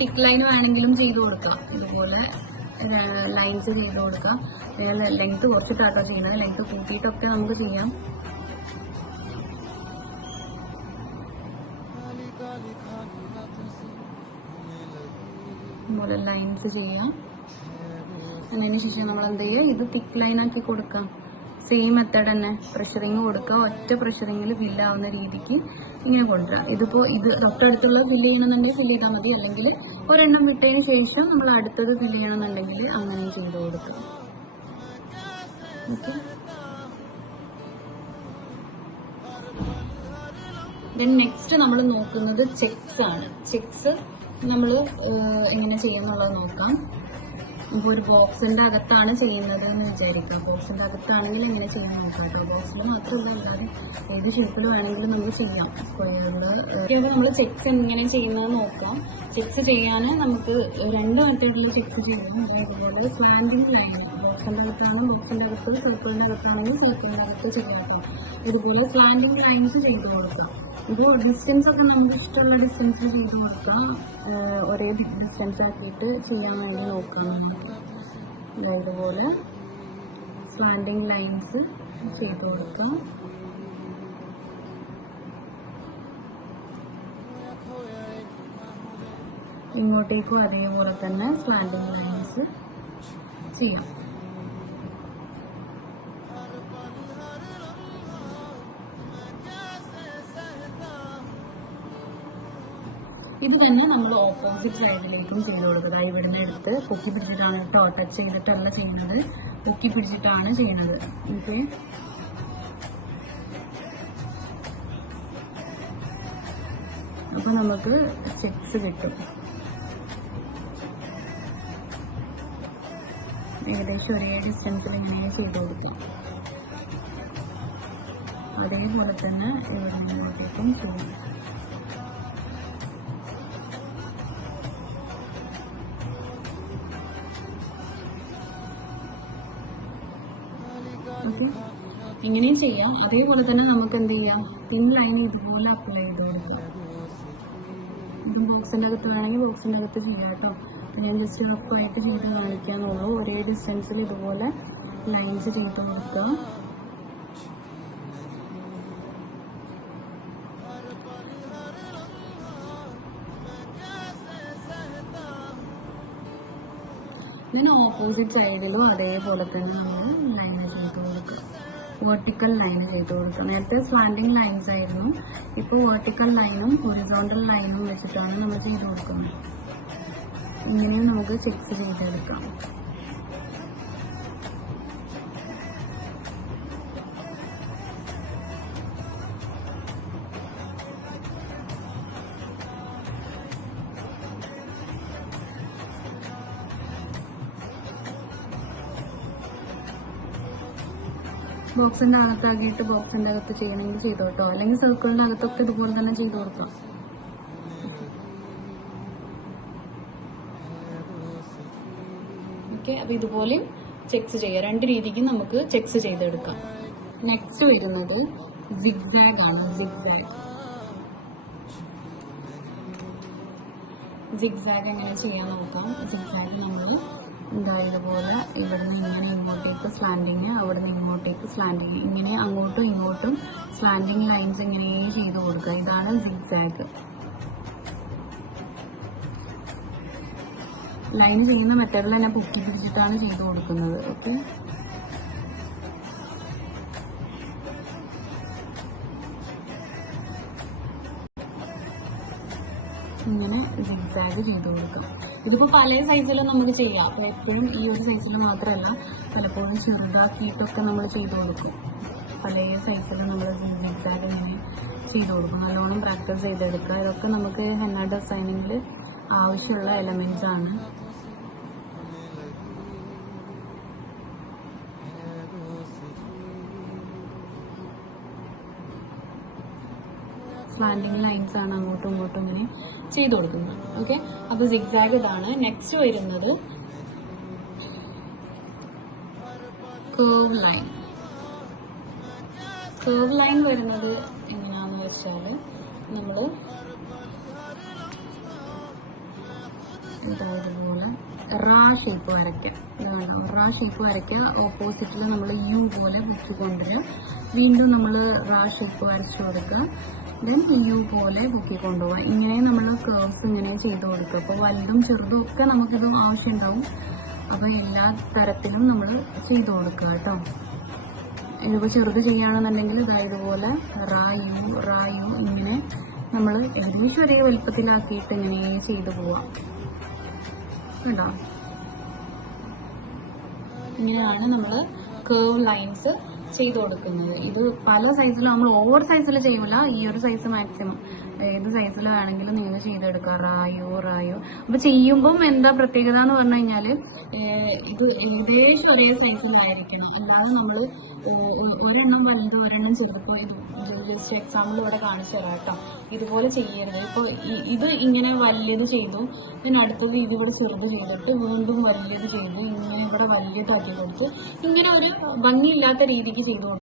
Thick line വേണമെങ്കിലും ചെയ്ത് കൊടുക്കാം. ഇതുപോലെ ലൈൻസ് ചെയ്ത് കൊടുക്കാം. ലെങ്ത് കുറച്ചിട്ടാട്ടോ ചെയ്യുന്നത്, ലെങ്ത് കൂട്ടിയിട്ടൊക്കെ നമുക്ക് ചെയ്യാം. ഇതുപോലെ ലൈൻസ് ചെയ്യാം. അതിന് ശേഷം നമ്മൾ എന്ത് ചെയ്യുക, ഇത് തിക്ക് ലൈൻ ആക്കി കൊടുക്കാം. സെയിം മെത്തേഡ് തന്നെ പ്രഷറിങ് കൊടുക്കുക. ഒറ്റ പ്രഷറിങ്ങിൽ ഫില്ലാവുന്ന രീതിക്ക് ഇങ്ങനെ കൊണ്ടുവരാം. ഇതിപ്പോൾ ഇത് തൊട്ടടുത്തുള്ള ഫില്ല് ചെയ്യണമെന്നുണ്ടെങ്കിൽ ഫില്ല് ചെയ്താൽ മതി, അല്ലെങ്കിൽ ഒരെണ്ണം വിട്ടതിന് ശേഷം നമ്മൾ അടുത്തത് ഫില്ല് ചെയ്യണമെന്നുണ്ടെങ്കിൽ അങ്ങനെ ചെയ്ത് കൊടുക്കുക. ഓക്കെ, ദെൻ നെക്സ്റ്റ് നമ്മൾ നോക്കുന്നത് ചെക്സ് ആണ്. ചെക്സ് നമ്മൾ എങ്ങനെ ചെയ്യുന്നുള്ളത് നോക്കാം. ഇപ്പോൾ ഒരു ബോക്സിന്റെ അകത്താണ് ചെയ്യുന്നത് എന്ന് വിചാരിക്കാം. ബോക്സിന്റെ അകത്താണെങ്കിൽ എങ്ങനെ ചെയ്യാൻ നോക്കാം കേട്ടോ. ബോക്സിൽ മാത്രമല്ല, അല്ലാതെ ഏത് ഷേപ്പിൽ വേണമെങ്കിലും നമുക്ക് ചെയ്യാം. സ്ക്വയറിൽ നമ്മൾ ചെക്സ് എങ്ങനെ ചെയ്യുന്നത് നോക്കാം. ചെക്സ് ചെയ്യാൻ നമുക്ക് രണ്ട് മെത്തേഡിൽ ചെക്സ് ചെയ്യാം. അതുപോലെ സ്ലാൻഡിങ് ലൈൻ ബോക്സിന്റെ അകത്താണ്, ബോക്സിന്റെ അകത്ത് സർക്കിളിന്റെ അകത്താണെങ്കിൽ സർക്കിളിന്റെ അകത്ത് ചെയ്യാം. ഇതുപോലെ സ്ലാൻഡിങ് ലൈൻസ് ചെയ്ത് കൊടുക്കാം. ഇത് ഡിസ്റ്റൻസ് ഒക്കെ നമുക്ക് ഇഷ്ടമുള്ള ഡിസ്റ്റൻസിൽ ചെയ്ത് കൊടുക്കാം. ഒരേ ഡിസ്റ്റൻസ് ആക്കിയിട്ട് ചെയ്യാൻ വേണ്ടി നോക്കാം. ഇതുപോലെ സ്ലാൻഡിങ് ലൈൻസ് ചെയ്ത് കൊടുക്കാം. ഇങ്ങോട്ടേക്കും അതേപോലെ തന്നെ സ്ലാൻഡിങ് ലൈൻസ് ചെയ്യാം. ഇത് തന്നെ നമ്മൾ ഓപ്പോസിറ്റ് സൈഡിലേക്കും ചെയ്ത് കൊടുക്കുക. ഇവിടുന്ന് എടുത്ത് പൊക്കി പിടിച്ചിട്ടാണ് കേട്ടോ, ടച്ച് ചെയ്തിട്ടല്ല ചെയ്യുന്നത്, പൊക്കി പിടിച്ചിട്ടാണ് ചെയ്യുന്നത്. ഓക്കെ, അപ്പൊ നമുക്ക് ചെക്സ് കിട്ടും. ഏകദേശം ഒരേ ഡിസ്റ്റൻസിൽ ഇങ്ങനെ ചെയ്ത് കൊടുക്കാം. അതേപോലെ തന്നെ ഇവിടെ ഇങ്ങോട്ടേക്കും ചെയ്യും. ഇങ്ങനെയും ചെയ്യാം. അതേപോലെ തന്നെ നമുക്ക് എന്ത് ചെയ്യാം, തിൻ ലൈൻ ഇതുപോലെ അപ്ലൈ ചെയ്ത് കൊടുക്കാം. ഇതും ബോക്സിന്റെ അകത്ത് വേണമെങ്കിൽ ബോക്സിന്റെ അകത്ത് ചെയ്യാം കേട്ടോ. ഞാൻ ജസ്റ്റ് റഫായിട്ട് ചെയ്ത് കാണിക്കാന്നുള്ളൂ. ഒരേ ഡിസ്റ്റൻസിൽ ഇതുപോലെ ലൈൻസ് ചെയ്ത് കൊടുക്കുക. ഇതിന് ഓപ്പോസിറ്റ് സൈഡിലും അതേപോലെ തന്നെ നമ്മൾ ലൈന് ചെയ്ത് കൊടുക്കുക. വെർട്ടിക്കൽ ലൈൻ ചെയ്ത് കൊടുക്കുക. നേരത്തെ സ്ലാൻഡിങ് ലൈൻസ് ആയിരുന്നു, ഇപ്പോൾ വെർട്ടിക്കൽ ലൈനും ഹൊറിസോണ്ടൽ ലൈനും വെച്ചിട്ടാണ് നമ്മൾ ചെയ്ത് കൊടുക്കുന്നത്. ഇങ്ങനെയും നമുക്ക് ചെക്സ് ചെയ്തെടുക്കാം. ബോക്സിന്റെ അകത്താക്കിയിട്ട് ബോക്സിന്റെ അകത്ത് ചെയ്യണമെങ്കിൽ ചെയ്തു കേട്ടോ, അല്ലെങ്കിൽ സർക്കിളിന്റെ അകത്തൊക്കെ ഇതുപോലെ തന്നെ ചെയ്തു കൊടുക്കാം. ഓക്കെ, അപ്പൊ ഇതുപോലെ ചെക്സ് ചെയ്യാം. രണ്ട് രീതിക്ക് നമുക്ക് ചെക്സ് ചെയ്തെടുക്കാം. നെക്സ്റ്റ് വരുന്നത് സിഗ്സാഗ് ആണ്. സിഗ്സാഗ് എങ്ങനെ ചെയ്യാൻ നോക്കാം. സിഗ്സാഗ് നമ്മൾ ഇതുപോലെ ഇവിടുന്ന് ഇങ്ങനെ ഇങ്ങോട്ടേക്ക് സ്ലാൻഡിങ്, അവിടുന്ന് ഇങ്ങോട്ടേക്ക് സ്ലാൻഡിങ്, ഇങ്ങനെ അങ്ങോട്ടും ഇങ്ങോട്ടും സ്ലാൻഡിങ് ലൈൻസ് ഇങ്ങനെ ചെയ്ത് കൊടുക്കുക. ഇതാണ് സിഗ്സാഗ്. ലൈൻ ചെയ്യുന്ന മെത്തേഡിൽ തന്നെ പൊക്കി പിടിച്ചിട്ടാണ് ചെയ്ത് കൊടുക്കുന്നത്. ഓക്കെ, ഇങ്ങനെ സിഗ്സാഗ് ചെയ്ത് കൊടുക്കാം. ഇതിപ്പോ പല സൈസിലും നമുക്ക് ചെയ്യാം. അപ്പൊ എപ്പോഴും ഈ ഒരു സൈസിൽ മാത്രമല്ല, പലപ്പോഴും ചെറുതാക്കിയിട്ടൊക്കെ നമ്മൾ ചെയ്ത് കൊടുക്കും. പല സൈസിലും നമ്മൾ സിഗ്സാഗ് ഇങ്ങനെ ചെയ്ത് കൊടുക്കും. നല്ലോണം പ്രാക്ടീസ് ചെയ്തെടുക്കുക. ഇതൊക്കെ നമുക്ക് ഹെന്ന ഡിസൈനിങ്ങിൽ ആവശ്യമുള്ള എലമെന്റ്സ് ആണ്. സ്ലാൻഡിങ് ലൈൻസ് ആണ് അങ്ങോട്ടും ഇങ്ങോട്ടും ഇങ്ങനെ ചെയ്ത് കൊടുക്കുന്നത്. ഓക്കെ, അപ്പൊ സിഗ്സാഗ് ഇതാണ്. നെക്സ്റ്റ് വരുന്നത് കർവ് ലൈൻ. കർവ് ലൈൻ വരുന്നത് എങ്ങനെയാന്ന് വെച്ചാൽ നമ്മൾ ഇതുപോലെ റാ ഷേപ്പ് വരയ്ക്കുക. ഇതാണ് റാ ഷേപ്പ് വരയ്ക്കുക. ഓപ്പോസിറ്റിൽ നമ്മൾ യു പോലെ പൊക്കി കൊണ്ടുവരിക. വീണ്ടും നമ്മൾ റാ ഷേപ്പ് വരച്ചു കൊടുക്കുക. ദെൻ യു പോലെ പൊക്കി കൊണ്ടുപോകാം. ഇങ്ങനെ നമ്മൾ കേർവ്സ് ഇങ്ങനെ ചെയ്ത് കൊടുക്കുക. അപ്പോൾ വലുതും ചെറുതും ഒക്കെ നമുക്കിത് ആവശ്യമുണ്ടാവും. അപ്പോൾ എല്ലാ തരത്തിലും നമ്മൾ ചെയ്ത് കൊടുക്കുക കേട്ടോ. ഇതിപ്പോൾ ചെറുത് ചെയ്യുകയാണെന്നുണ്ടെങ്കിൽ ഇതുപോലെ റായു ഇങ്ങനെ നമ്മൾ ഏകദേശം ഒരേ വലുപ്പത്തിലാക്കിയിട്ട് ഇങ്ങനെ ചെയ്ത് പോവാം കേട്ടോ. ഇങ്ങനെയാണ് നമ്മൾ കേർവ് ലൈൻസ് ചെയ്ത് കൊടുക്കുന്നത്. ഇത് പല സൈസിലും നമ്മൾ ഓവർ സൈസിൽ ചെയ്യില്ല. ഈ ഒരു സൈസ് മാക്സിമം ഏത് സൈസിൽ വേണമെങ്കിലും നിങ്ങൾ ചെയ്തെടുക്കുക. റായോ അപ്പൊ ചെയ്യുമ്പം എന്താ പ്രത്യേകത എന്ന് പറഞ്ഞു കഴിഞ്ഞാല് ഇത് ഏകദേശം ഒരേ സൈസിലായിരിക്കണം. അല്ലാതെ നമ്മൾ ഒരെണ്ണം വലുത് ഒരെണ്ണം ചെറുതിപ്പോ ഇത് ജസ്റ്റ് എക്സാമ്പിൾ ഇവിടെ കാണിച്ചു തരാം കേട്ടോ. ഇതുപോലെ ചെയ്യരുത്. ഇപ്പോൾ ഇത് ഇങ്ങനെ വലിയത് ചെയ്തു, ഇതിനടുത്തത് ഇതിവിടെ ചെറുത് ചെയ്തിട്ട് വീണ്ടും വലിയത് ചെയ്ത് ഇങ്ങനെ ഇവിടെ വലിയതാക്കി കൊടുത്ത് ഇങ്ങനെ ഒരു ഭംഗിയില്ലാത്ത രീതിക്ക് ചെയ്തു കൊടുക്കും.